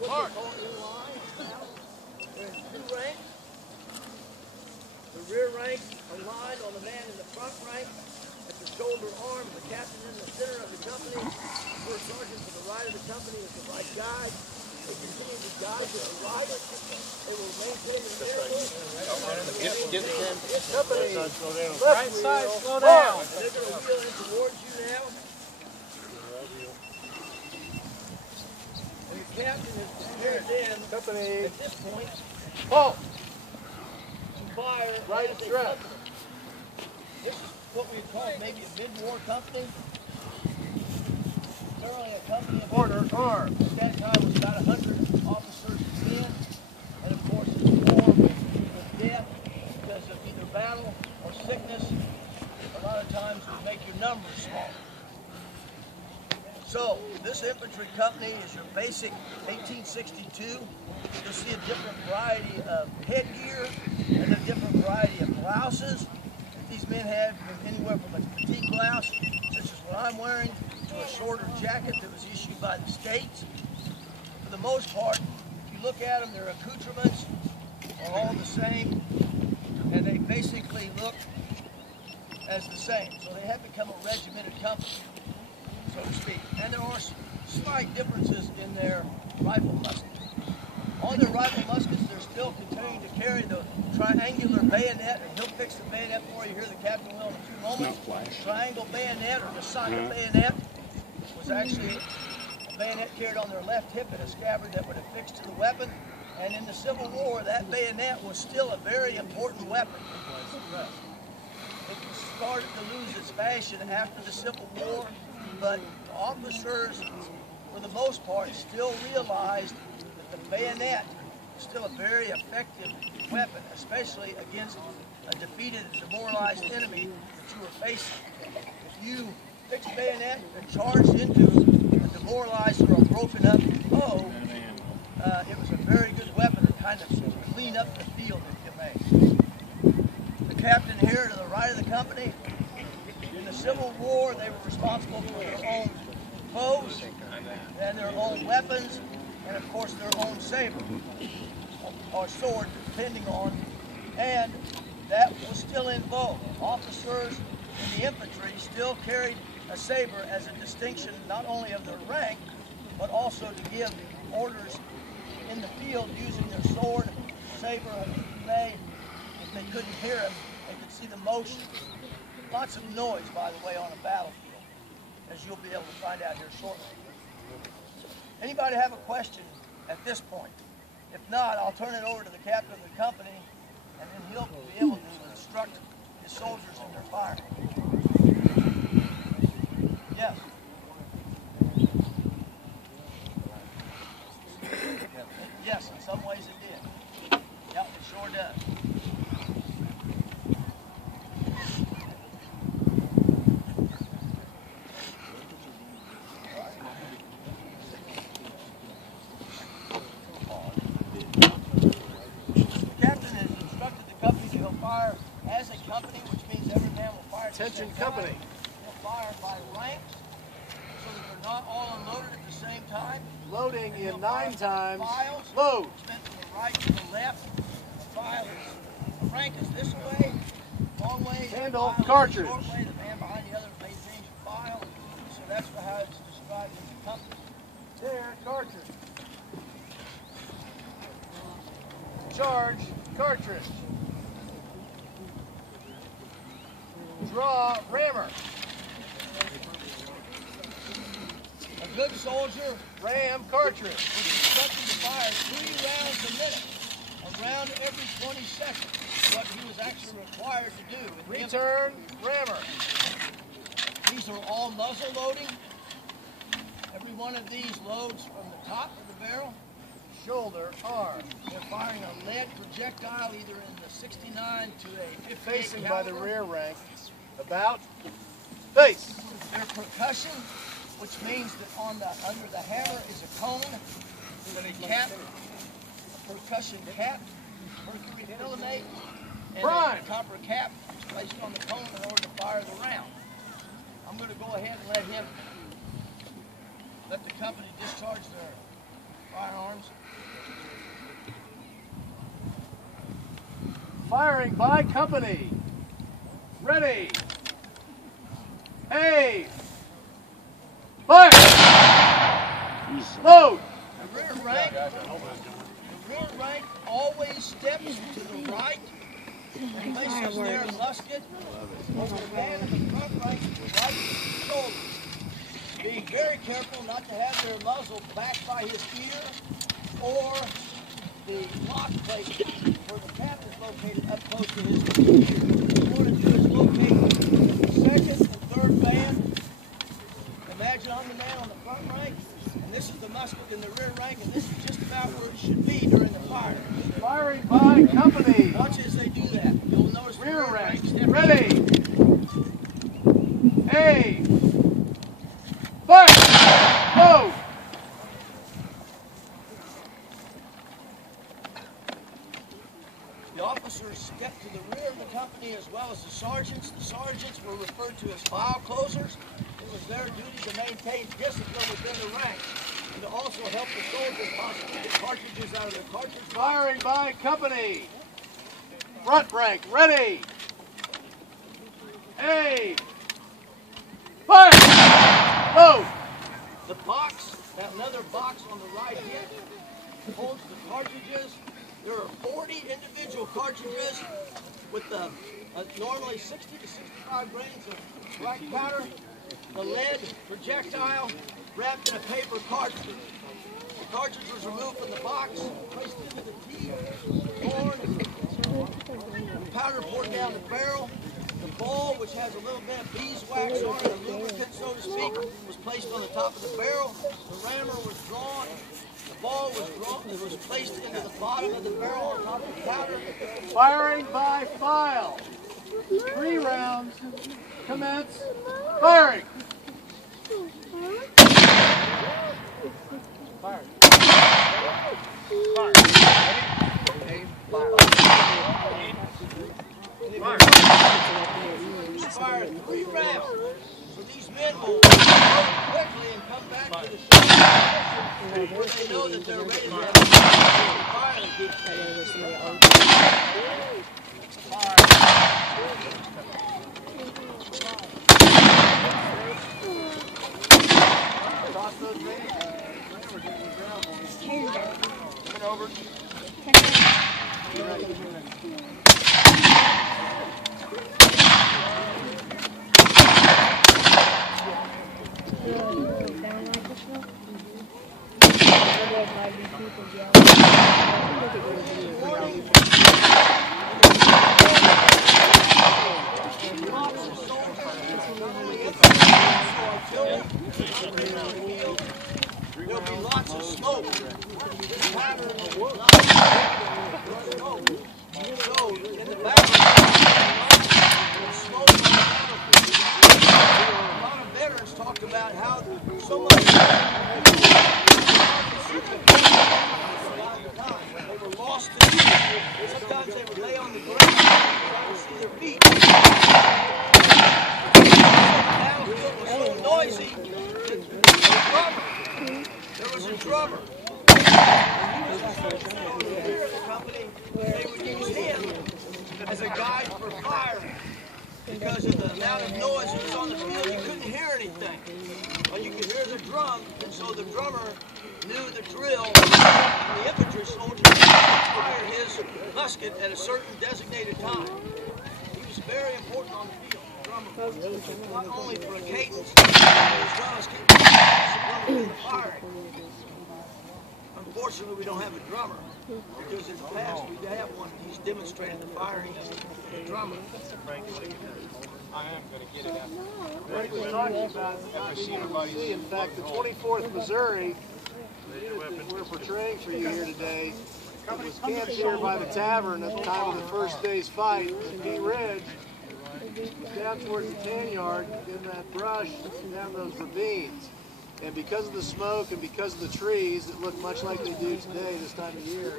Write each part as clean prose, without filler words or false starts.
what they call in-line. They're in two ranks. The rear rank aligned on the man in the front rank. At the shoulder arm, the captain in the center of the company. The first sergeant to the right of the company is the right guide. They continue to guide with the rider. They will maintain the vehicle. Company, right side, slow down. They're going to wheel in towards you now. And the captain is prepared then, at this point, to fire right as a company. This is what we call maybe a mid-war company. Certainly a company of order armed. At that time was about 100 officers and men. And of course it's war with death because of either battle or sickness. A lot of times would make your numbers small. So this infantry company is your basic 1862. You'll see a different variety of headgear and a different variety of blouses. These men have anywhere from a fatigue blouse, such as what I'm wearing, to a shorter jacket that was issued by the states. For the most part, if you look at them, their accoutrements are all the same, and they basically look as the same. So they have become a regimented company, so to speak. And there are slight differences in their rifle muskets. On their rifle muskets, they're still continuing to carry the triangular bayonet, and he'll fix the bayonet for you here, the captain will in a few moments. Triangle bayonet, or the socket bayonet, was actually a bayonet carried on their left hip in a scabbard that would affix to the weapon. And in the Civil War, that bayonet was still a very important weapon. It started to lose its fashion after the Civil War, but officers, for the most part, still realized that the bayonet is still a very effective weapon, especially against a defeated and demoralized enemy that you were facing. If you fix a bayonet and charged into a demoralized or a broken up foe, it was a very good weapon to kind of clean up the field, if you may. The captain here to the right of the company, in the Civil War, they were responsible for their own bows and their own weapons, and of course their own saber or sword, depending on, and that was still in vogue. Officers in the infantry still carried a saber as a distinction not only of their rank, but also to give orders in the field using their sword, saber, if they couldn't hear him, they could see the motion. Lots of noise, by the way, on a battlefield, as you'll be able to find out here shortly. Anybody have a question at this point? If not, I'll turn it over to the captain of the company, and then he'll be able to instruct his soldiers in their firing. Yes? Yes, in some ways it did. Yep, it sure does. As a company, which means every man will fire at the same time. Company. They'll fire by rank, so that they're not all unloaded at the same time. Loading in 9 times. Files, load. Which meant from the right to the left. The file is, the rank is this way, long way. Handle, cartridge. Short way. The man behind the other maintains your file. So that's how it's described in the company. There, cartridge. Charge, cartridge. Draw, rammer. A good soldier, ram, cartridge, was instructed to fire 3 rounds a minute, a round every 20 seconds, what he was actually required to do. Return, rammer. These are all muzzle loading. Every one of these loads from the top of the barrel, shoulder, arm. They're firing a lead projectile either in the 69 to a 58 facing caliber. By the rear rank. About face. Their percussion, which means that under the hammer is a cone with a cap, a percussion cap, mercury filamate, and a copper cap placed on the cone in order to fire the round. I'm going to go ahead and let the company discharge their firearms. Firing by company. Ready. Aim. Fire. Load. The rear rank always steps to the right and places their musket over the man in the front rank right shoulder. Being very careful not to have their muzzle back by his ear or the lock plate where the cap is located up close to his ear. What you want to do is locate the second and third band. Imagine I'm the man on the front rank, and this is the musket in the rear rank, and this is just about where it should be during the fire. Firing by company. Watch as they do that. You'll notice the Rear rank. step Ready. Aim. Fire. Load. The officers step to the rear of the company as well as the sergeants. The sergeants were referred to as file closers. It was their duty to maintain discipline within the ranks and to also help the soldiers possibly get cartridges out of their cartridge box. Firing by company. Front rank. Ready. Aim. Fire. Load. The box, another box on the right hip, holds the cartridges. There are 40 individual cartridges with normally 60 to 65 grains of black powder. The lead projectile wrapped in a paper cartridge. The cartridge was removed from the box, placed into the teeth, torn, the powder poured down the barrel. The ball, which has a little bit of beeswax on it, a lubricant so to speak, was placed on the top of the barrel. The rammer was drawn. The ball was drawn. It was placed into the bottom of the barrel on top of the powder. Firing by file. 3 rounds. Commence. Firing. Fire. Fire. Aim. Fire. Fire 3 rounds. So these men will go quickly and come back to the shot where they know that they're ready to have fire and keep Toss those ready. Turn over. There'll be lots of smoke. This powder will not smoke. So in the background, smoke on the battlefield. A lot of veterans talk about how so much they were lost to view. Sometimes they would lay on the ground trying to see their feet. The battlefield was so noisy that there was a drummer. They would use him as a guide for firing. Because of the amount of noise that was on the field, you couldn't hear anything. Well, you could hear the drum, and so the drummer knew the drill, and the infantry soldier would fire his musket at a certain designated time. He was very important on the field, the drummer, not only for a cadence, but as well as keeping discipline in the firing. Unfortunately, we don't have a drummer, because in the past we did have one. He's demonstrated the firing as a drummer. I am going to get it after. Frank was talking about in fact, the 24th Missouri that we're portraying for you here today was camped here by the tavern at the time of the first day's fight. Pea Ridge down towards the tan yard in that brush down those ravines. And because of the smoke and because of the trees that look much like they do today this time of year,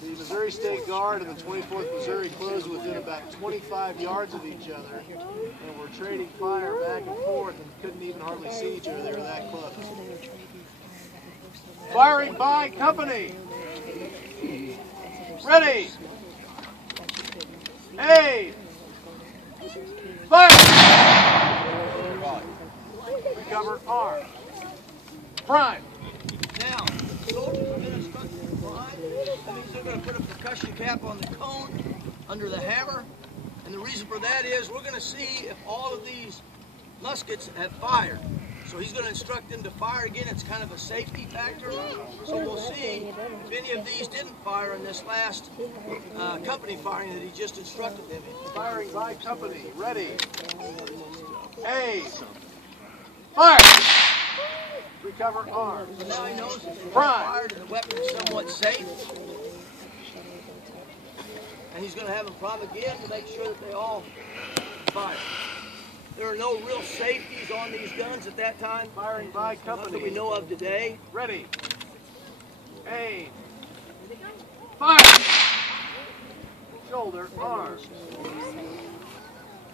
the Missouri State Guard and the 24th Missouri closed within about 25 yards of each other and were trading fire back and forth and couldn't even hardly see each other. They were that close. Firing by company. Ready. Aim! Fire! Recover arm. Prime. Now, soldiers have been instructed to prime. That means they're going to put a percussion cap on the cone under the hammer. And the reason for that is we're going to see if all of these muskets have fired. So he's going to instruct them to fire again. It's kind of a safety factor. So we'll see if any of these didn't fire in this last company firing that he just instructed them in. Firing by company. Ready. Aim. Fire! Recover arm. So now he knows that they Prime. fired and the weapon is somewhat safe. And he's going to have them prime again to make sure that they all fire. There are no real safeties on these guns at that time. Firing by Not that we company. know of today. Ready. Aim. Fire! Shoulder, arm.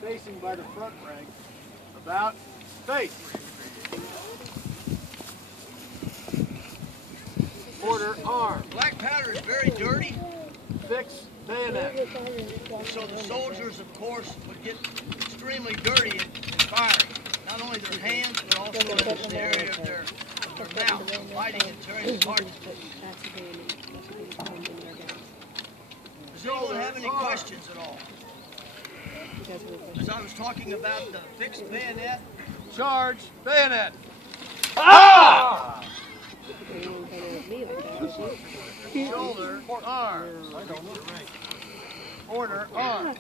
Facing by the front rank. About face. Order, arm. Black powder is very dirty, Fix, bayonet. so the soldiers, of course, would get extremely dirty in firing. Not only their hands, but also in the area of their mouth, fighting and tearing apart. Does anyone have any questions at all? As I was talking about the fixed bayonet, Charge, bayonet. Shoulder, arm. Order, arm.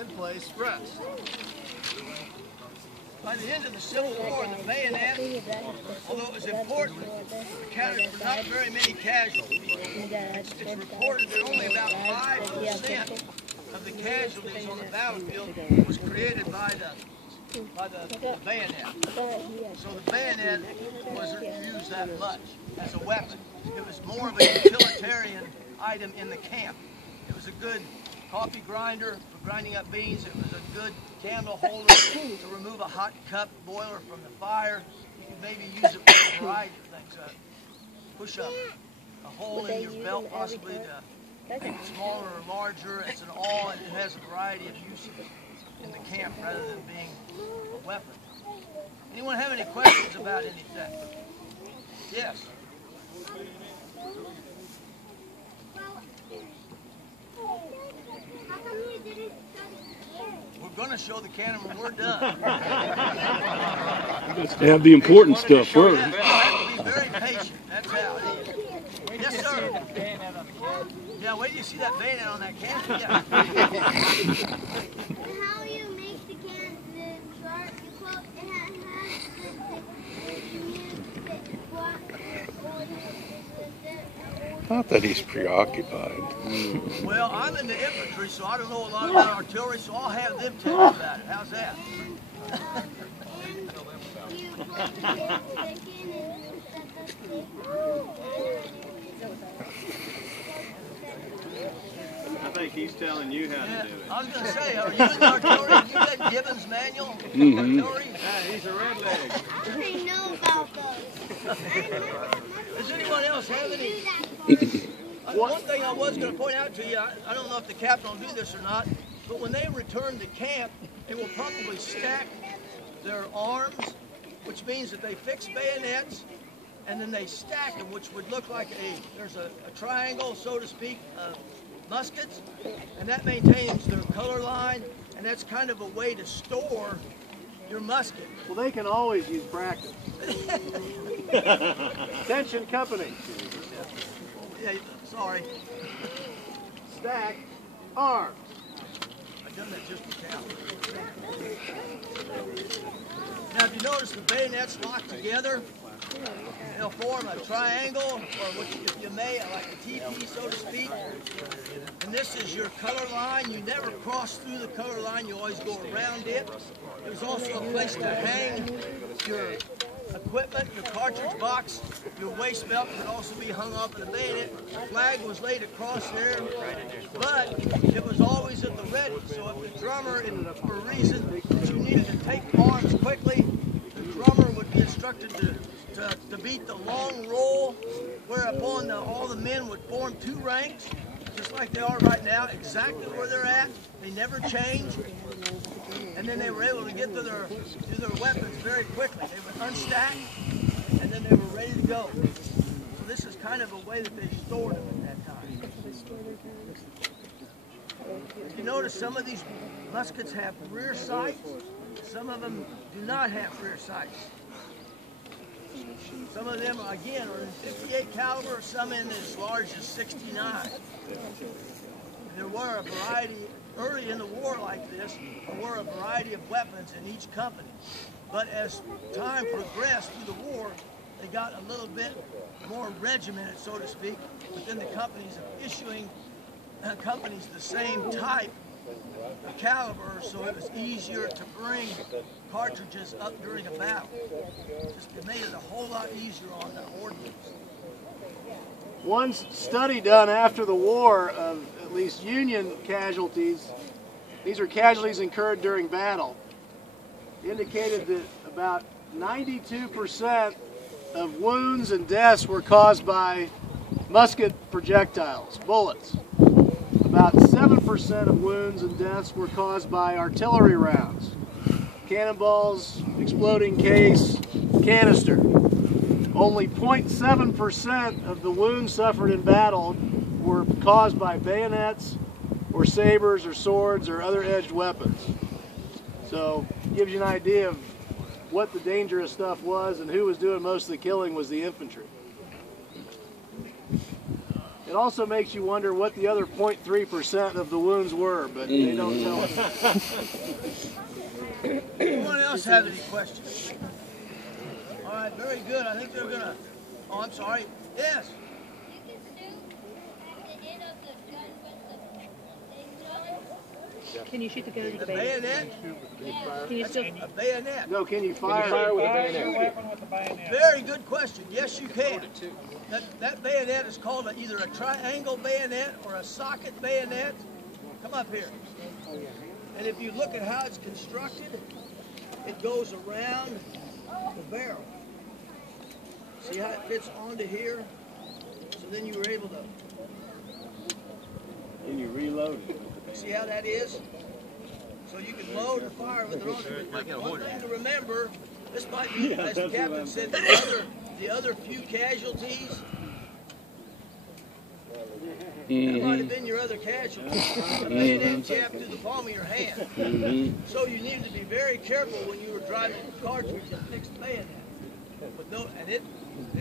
In place, rest. by the end of the Civil War, the bayonet, although it was important, accounted for not very many casualties. It's reported that only about 5% of the casualties on the battlefield was created by the bayonet. So the bayonet wasn't used that much as a weapon. It was more of a utilitarian item in the camp. It was a good coffee grinder for grinding up beans. It was a good candle holder to remove a hot cup boiler from the fire. You could maybe use it for a variety of things. Push a hole in your belt possibly to make it smaller or larger. It's an awl and it has a variety of uses in the camp rather than being a weapon. Anyone have any questions about anything? Yes? We're going to show the cannon when we're done. They have the important stuff first. You'll have to be very patient. That's how it is. Yes, sir. Yeah, wait till you see that bayonet on that cannon. Yeah. How you make the can, the chart, you quote, it Not that he's preoccupied. Well, I'm in the infantry, so I don't know a lot about artillery, so I'll have them tell you about it. How's that? I think he's telling you how Yeah, to do it. I was going to say, are you in the artillery? Have you read Gibbon's manual? Artillery? He's a redneck. I know about those. Does anyone else have any? One thing I was going to point out to you, I don't know if the captain will do this or not, but when they return to camp, they will probably stack their arms, which means that they fix bayonets, and then they stack them, which would look like there's a triangle, so to speak, of muskets, and that maintains their color line, and that's kind of a way to store your musket. Well, they can always use practice. Attention company. Yeah, sorry. Stack arms. I've done that just to count. Now, if you notice the bayonets locked together, they'll form a triangle, or which, if you may, like a teepee, so to speak. And this is your color line. You never cross through the color line. You always go around it. There's also a place to hang your equipment, your cartridge box, your waist belt could also be hung up in the bayonet. The flag was laid across there, but it was always at the ready. So if the drummer, for a reason that you needed to take arms quickly, the drummer would be instructed to beat the long roll, whereupon all the men would form two ranks, just like they are right now, exactly where they're at. They never change. And then they were able to get to their weapons very quickly. They would unstack, and then they were ready to go. So this is kind of a way that they stored them at that time. If you notice, some of these muskets have rear sights. Some of them do not have rear sights. Some of them, again, are in 58 caliber, some in as large as 69. There were a variety, early in the war like this, there were a variety of weapons in each company. But as time progressed through the war, they got a little bit more regimented, so to speak, within the companies of issuing companies the same type of caliber, so it was easier to bring cartridges up during a battle. It made it a whole lot easier on the ordnance. One study done after the war of at least Union casualties, these are casualties incurred during battle, indicated that about 92% of wounds and deaths were caused by musket projectiles, bullets. About 7% of wounds and deaths were caused by artillery rounds, cannonballs, exploding case, canister. Only 0.7% of the wounds suffered in battle were caused by bayonets or sabers or swords or other edged weapons. So it gives you an idea of what the dangerous stuff was, and who was doing most of the killing was the infantry. It also makes you wonder what the other 0.3% of the wounds were, but they don't tell us. Anyone else have any questions? All right, very good. I think they're going to... Oh, I'm sorry. Yes? You can shoot at the end of the gun with the Can you shoot the gun with The the bayonet? bayonet? Can you still? A bayonet. No, can you fire with a bayonet? Very good question. Yes, you can. That bayonet is called either a triangle bayonet or a socket bayonet. Come up here. And if you look at how it's constructed, it goes around the barrel. See how it fits onto here? So then you were able to... And you reload it. See how that is? So you can load and fire with it on. One thing to remember, this might be, as the captain said, the other few casualties. That might have been your other casualty. A bayonet jabbed through the palm of your hand. So you needed to be very careful when you were driving the cartridge and fixed bayonet. But no, and it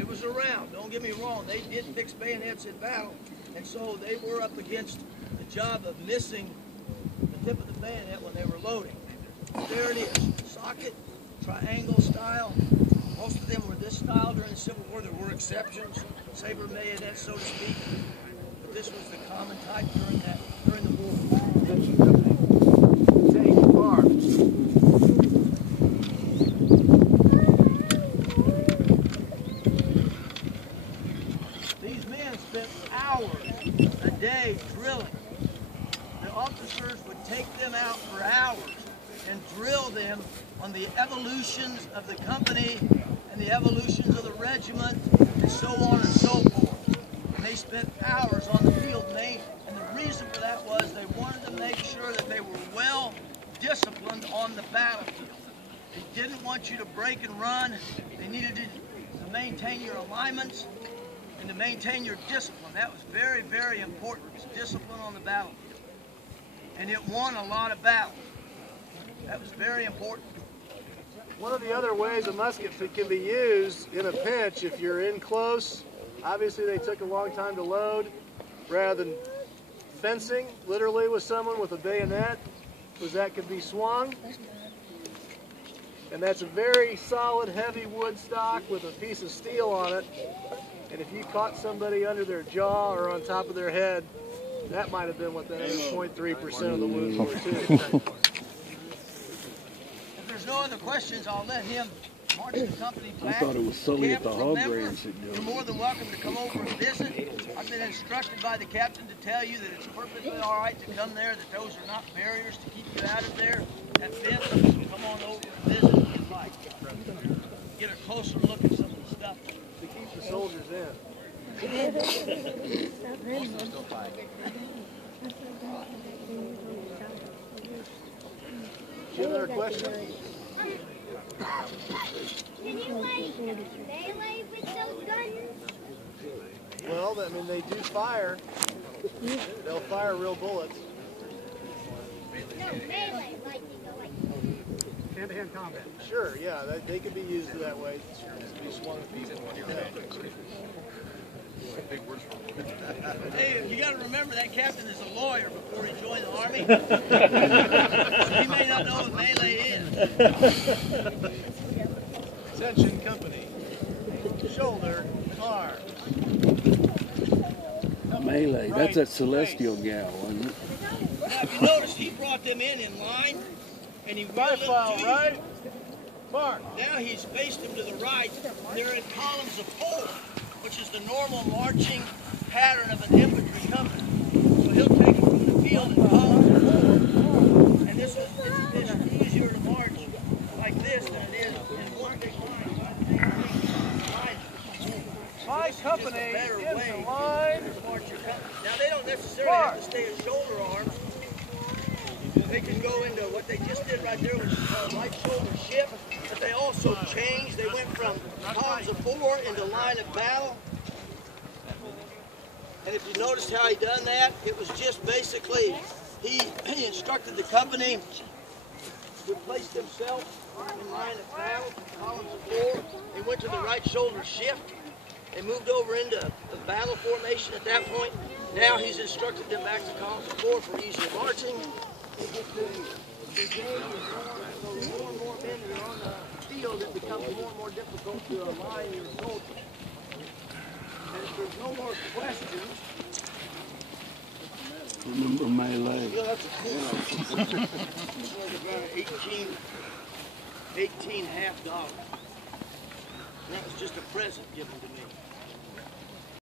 was around. Don't get me wrong. They did fix bayonets in battle, and so they were up against the job of missing the tip of the bayonet when they were loading. There it is. Socket, triangle style. Most of them were this style during the Civil War. There were exceptions, saber bayonets, so to speak. But this was the common type during the war. Take far. These men spent hours a day drilling. The officers would take them out for hours and drill them on the evolutions of the company and the evolutions of the regiment and so on and so forth. And they spent hours on the field, and the reason for that was they wanted to make sure that they were well disciplined on the battlefield. They didn't want you to break and run. They needed to maintain your alignments and to maintain your discipline. That was very, very important. It was discipline on the battlefield. And it won a lot of battles. That was very important. One of the other ways a musket can be used in a pinch, if you're in close, obviously they took a long time to load, rather than fencing literally with someone with a bayonet, was that could be swung. And that's a very solid, heavy wood stock with a piece of steel on it. And if you caught somebody under their jaw or on top of their head, that might have been what that 0.3% of the wounds were too. If there's no other questions, I'll let him march the company back. I thought it was solely at the hog Remember, range. you're more than welcome to come over and visit. I've been instructed by the captain to tell you that it's perfectly all right to come there, that those are not barriers to keep you out of there. That fence, come on over and visit if you'd like. Get a closer look at some of the stuff. To keep the soldiers in. Any other questions? Can you melee with those guns? Well, I mean, they do fire. They'll fire real bullets. No, melee, like you go like. Hand-to-hand combat. Sure, yeah, they can be used that way. Be swung at people. Hey, you got to remember that captain is a lawyer before he joined the army. He may not know what melee is. Attention company. Shoulder, arm. Melee, that's that celestial gal, wasn't it? Now, if you notice, he brought them in line, and he By wheeled file, them to right? Mark. Now he's faced them to the right. They're in columns of 4, which is the normal marching pattern of an infantry company. So he'll take them from the field in columns of 4. And this is easier to march like this than it is in one big line. My company Just a better is way in line. to march your company. Now they don't necessarily have to stay as shoulder arms. They can go into what they just did right there, which is called right shoulder shift. But they also changed. They went from columns of 4 into line of battle. And if you noticed how he done that, it was just basically he instructed the company to place themselves in line of battle, columns of 4. They went to the right shoulder shift. They moved over into the battle formation at that point. Now he's instructed them back to columns of 4 for easier marching. They get to the brigade, so more and more men that are on the field, it becomes more and more difficult to align your soldiers. And if there's no more questions, Remember melee. you know, that's a cool one. It was about $18 half dollars. And that was just a present given to me.